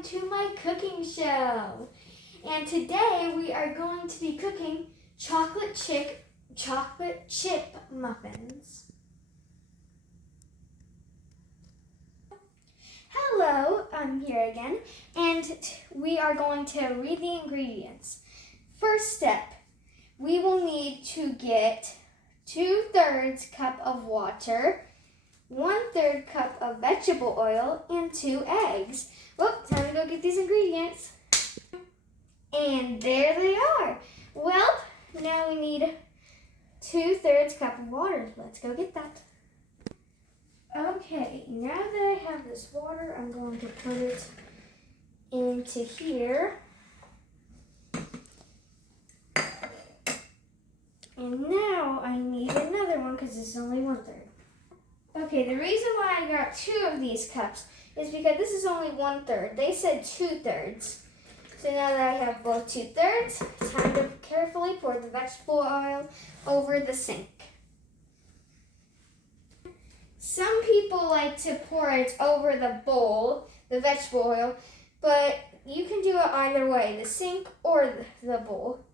welcome to my cooking show. And today we are going to be cooking chocolate chip muffins. Hello, I'm here again, and we are going to read the ingredients. First step, we will need to get 2/3 cup of water, 1/3 cup of vegetable oil, and 2 eggs. Well, time to go get these ingredients. And there they are. Well, now we need 2/3 cup of water. Let's go get that. Okay, now that I have this water, I'm going to put it into here. And now I need another one because it's only 1/3. Okay, the reason why I got 2 of these cups is because this is only 1/3. They said 2/3. So now that I have both 2/3, it's time to carefully pour the vegetable oil over the sink. Some people like to pour it over the bowl, the vegetable oil, but you can do it either way, the sink or the bowl.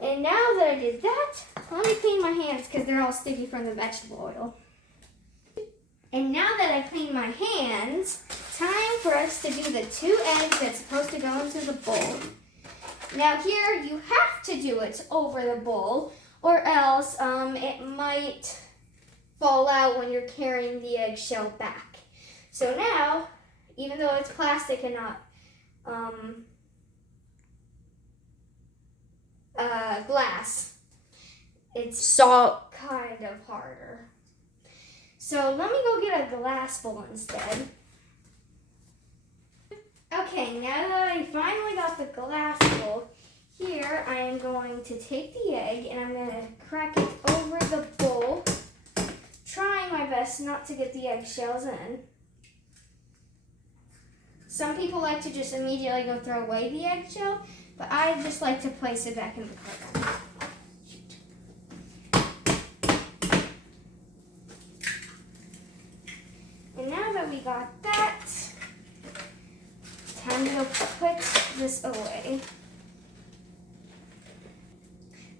And now that I did that, let me clean my hands because they're all sticky from the vegetable oil. And now that I cleaned my hands, time for us to do the 2 eggs that's supposed to go into the bowl. Now here, you have to do it over the bowl, or else it might fall out when you're carrying the eggshell back. So now, even though it's plastic and not glass, it's kind of harder. So let me go get a glass bowl instead. Okay, now that I finally got the glass bowl, here I am going to take the egg and I'm going to crack it over the bowl, trying my best not to get the eggshells in. Some people like to just immediately go throw away the eggshell, but I just like to place it back in the carton. And now that we got that, time to go put this away.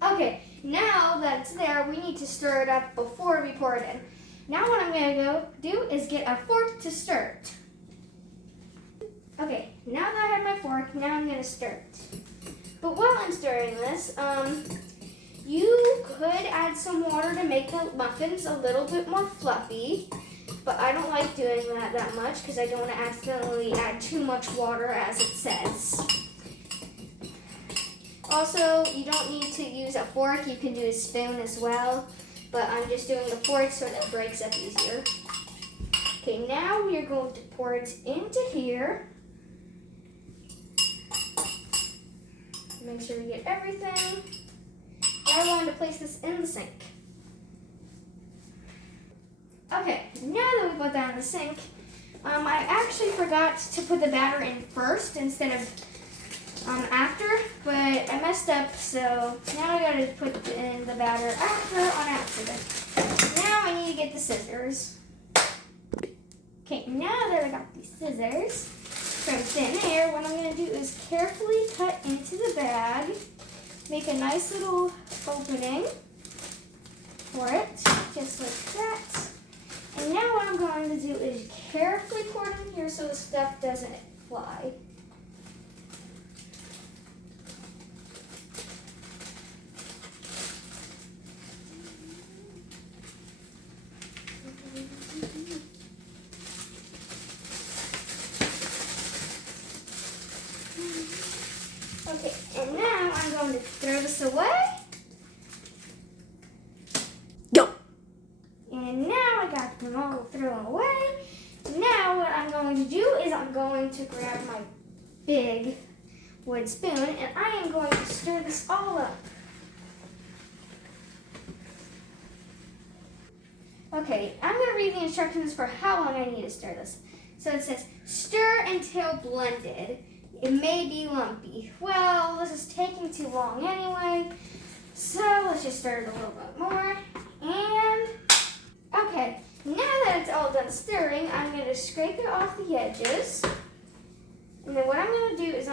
Okay, now that it's there, we need to stir it up before we pour it in. Now what I'm going to go do is get a fork to stir it. Okay, now that I have my fork, now I'm going to stir it. But while I'm stirring this, you could add some water to make the muffins a little bit more fluffy. But I don't like doing that much because I don't want to accidentally add too much water as it says. Also, you don't need to use a fork. You can do a spoon as well. But I'm just doing the fork so that it breaks up easier. Okay, now we are going to pour it into here. Make sure we get everything. Now we're going to place this in the sink. Okay, now that we put that in the sink, I actually forgot to put the batter in first instead of after, but I messed up, so now I gotta put in the batter after on accident. Now I need to get the scissors. Okay, now that I got these scissors from thin air, what I'm gonna do is carefully cut into the bag, make a nice little opening for it, just like that. And now what I'm going to do is carefully pour it in here so the stuff doesn't fly. Okay, and now I'm going to throw this away. And now I got them all thrown away. Now what I'm going to do is I'm going to grab my big wood spoon and I am going to stir this all up. Okay, I'm going to read the instructions for how long I need to stir this. So it says, stir until blended. It may be lumpy. Well, this is taking too long anyway, so let's just stir it a little bit more. And okay, now that it's all done stirring, I'm going to scrape it off the edges. And then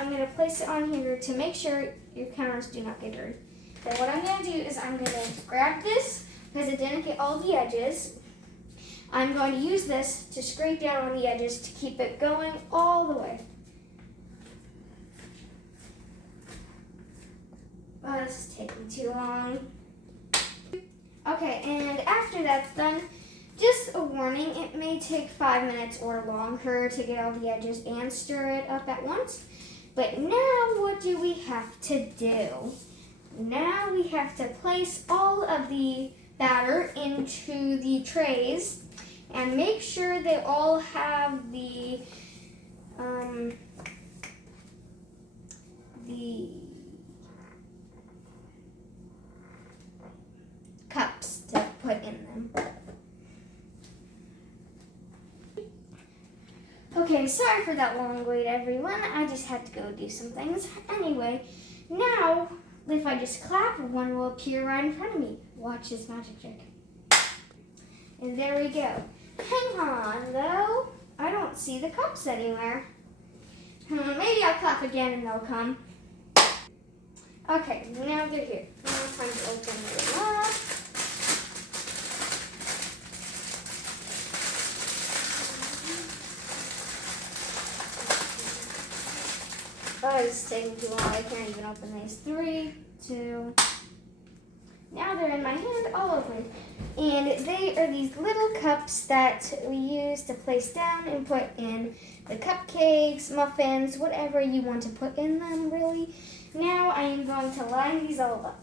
I'm going to place it on here to make sure your counters do not get dirty. Then what I'm going to do is I'm going to grab this because it didn't get all the edges. I'm going to use this to scrape down on the edges to keep it going all the way. Oh, this is taking too long. Okay, and after that's done, just a warning, it may take 5 minutes or longer to get all the edges and stir it up at once. But now what do we have to do? Now we have to place all of the batter into the trays and make sure they all have the cups to put in them. Okay, sorry for that long wait, everyone. I just had to go do some things. Anyway, now if I just clap, one will appear right in front of me. Watch this magic trick. And there we go. Hang on, though. I don't see the cups anywhere. Maybe I'll clap again and they'll come. Okay, now they're here. Now it's time to open them up. Oh, it's taking too long. I can't even open these. 3, 2. Now they're in my hand, all open. And they are these little cups that we use to place down and put in the cupcakes, muffins, whatever you want to put in them, really. Now I am going to line these all up.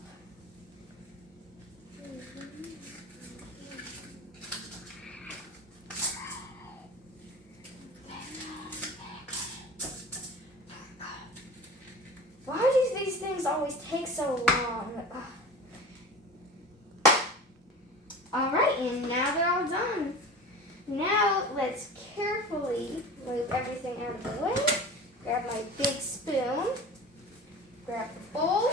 Why do these things always take so long? Alright, and now they're all done. Now let's carefully move everything out of the way. Grab my big spoon. Grab the bowl.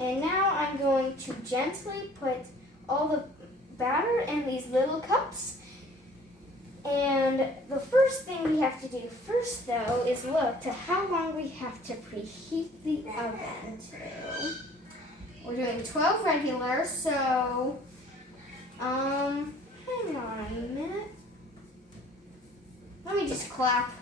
And now I'm going to gently put all the batter in these little cups. And the first thing we have to do first, though, is look to how long we have to preheat the oven to. We're doing 12 regular, so, hang on a minute. Let me just clap.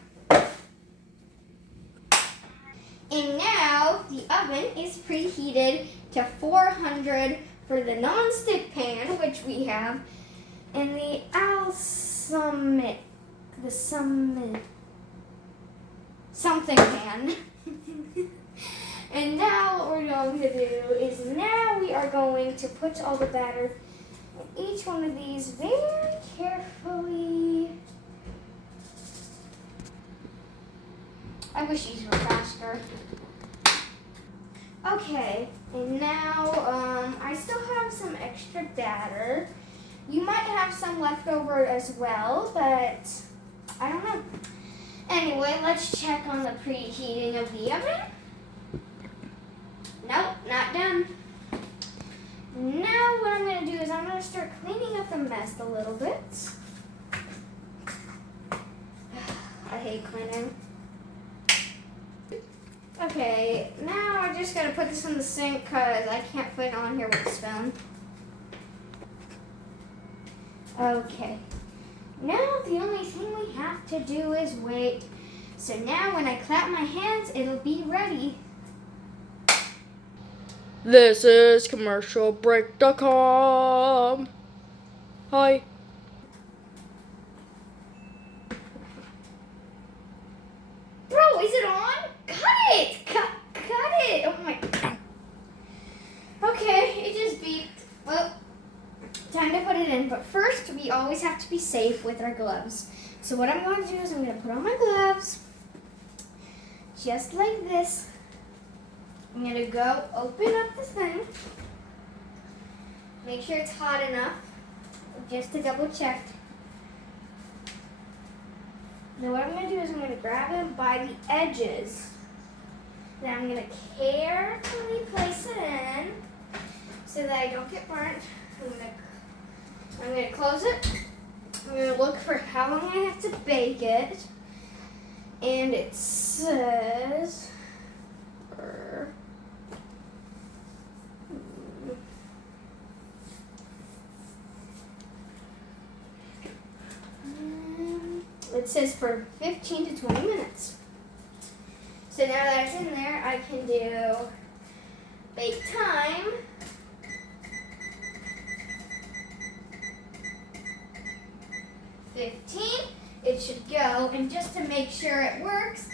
And now the oven is preheated to 400 for the non-stick pan, which we have, and the something pan. And now what we're going to do is now we are going to put all the batter in each one of these very carefully. I wish these were faster. Okay, and now I still have some extra batter. You might have some left over as well, but I don't know. Anyway, let's check on the preheating of the oven. Nope, not done. Now what I'm going to do is I'm going to start cleaning up the mess a little bit. I hate cleaning. Okay, now I just got to put this in the sink because I can't put it on here with a spoon. Okay, now the only thing we have to do is wait. So now when I clap my hands, it'll be ready. This is commercialbreak.com. Hi. Bro, is it on? Cut it! Cut it! Oh my God. Okay, it just beeped. Well, time to put it in. But first, we always have to be safe with our gloves. So what I'm going to do is I'm going to put on my gloves. Just like this. I'm going to go open up the thing. Make sure it's hot enough. Just to double check. Now what I'm going to do is I'm going to grab it by the edges. Then I'm going to carefully place it in so that I don't get burnt. I'm going to close it. I'm going to look for how long I have to bake it. And it says, it says for 15 to 20 minutes. So now that it's in there, I can do bake time. It should go, and just to make sure it works,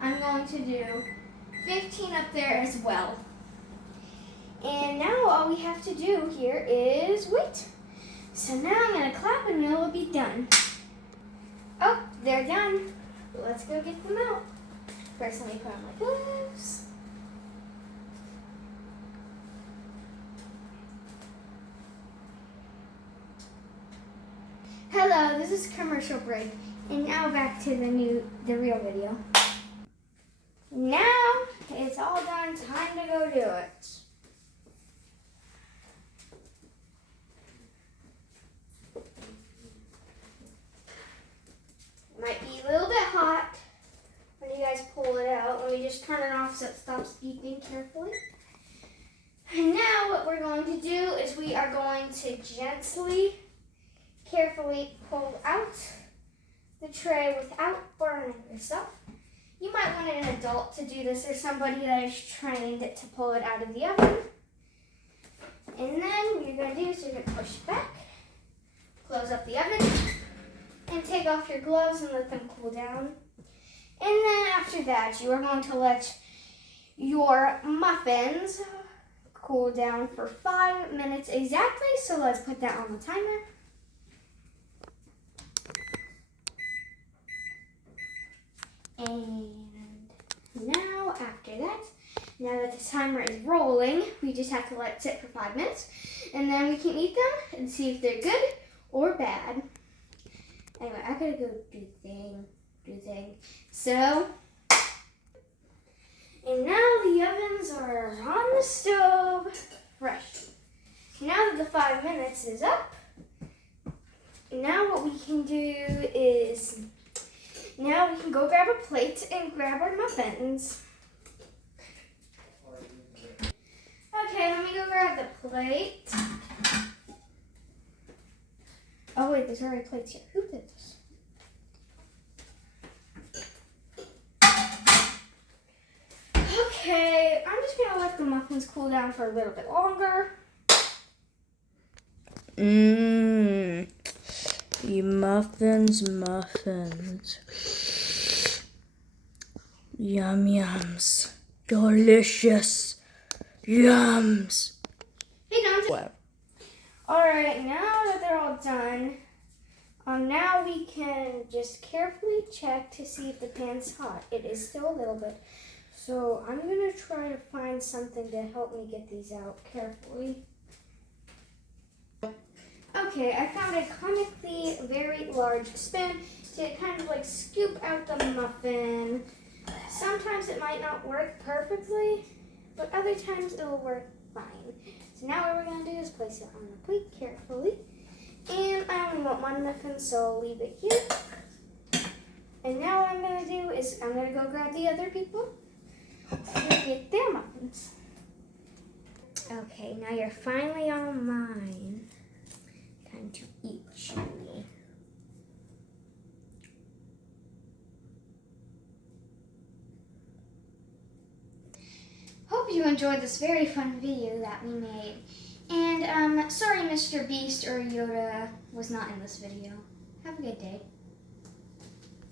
I'm going to do 15 up there as well. And now all we have to do here is wait. So now I'm going to clap and it'll be done. Oh, they're done. Let's go get them out. First, let me put on my gloves. Hello, this is commercial break, and now back to the real video. Now it's all done, time to go do it. Might be a little bit hot when you guys pull it out. Let me just turn it off so it stops beeping carefully. And now what we're going to do is we are going to gently, carefully pull out the tray without burning yourself. You might want an adult to do this or somebody that is trained to pull it out of the oven. And then what you're going to do is you're going to push back, close up the oven, and take off your gloves and let them cool down. And then after that, you are going to let your muffins cool down for 5 minutes exactly. So let's put that on the timer. And now after that, now that the timer is rolling, we just have to let it sit for 5 minutes. And then we can eat them and see if they're good or bad. Anyway, I gotta go do thing. So, and now the ovens are on the stove, fresh. Now that the 5 minutes is up, now what we can do is, now we can go grab a plate and grab our muffins. Okay, let me go grab the plate. Oh wait, there's already plates here. Who did this? Okay, I'm just gonna let the muffins cool down for a little bit longer. You muffins. Yum yums. Delicious. Yums. Hey, Don. What? Alright, now that they're all done, now we can just carefully check to see if the pan's hot. It is still a little bit. So I'm going to try to find something to help me get these out carefully. Okay, I found a comically very large spoon to kind of like scoop out the muffin. Sometimes it might not work perfectly, but other times it will work fine. So now what we're going to do is place it on the plate carefully. And I only want one muffin, so I'll leave it here. And now what I'm going to do is I'm going to go grab the other people to get their muffins. Okay, now you're finally on mine. Time to eat, Shirley. Hope you enjoyed this very fun video that we made. And sorry Mr. Beast or Yoda was not in this video. Have a good day.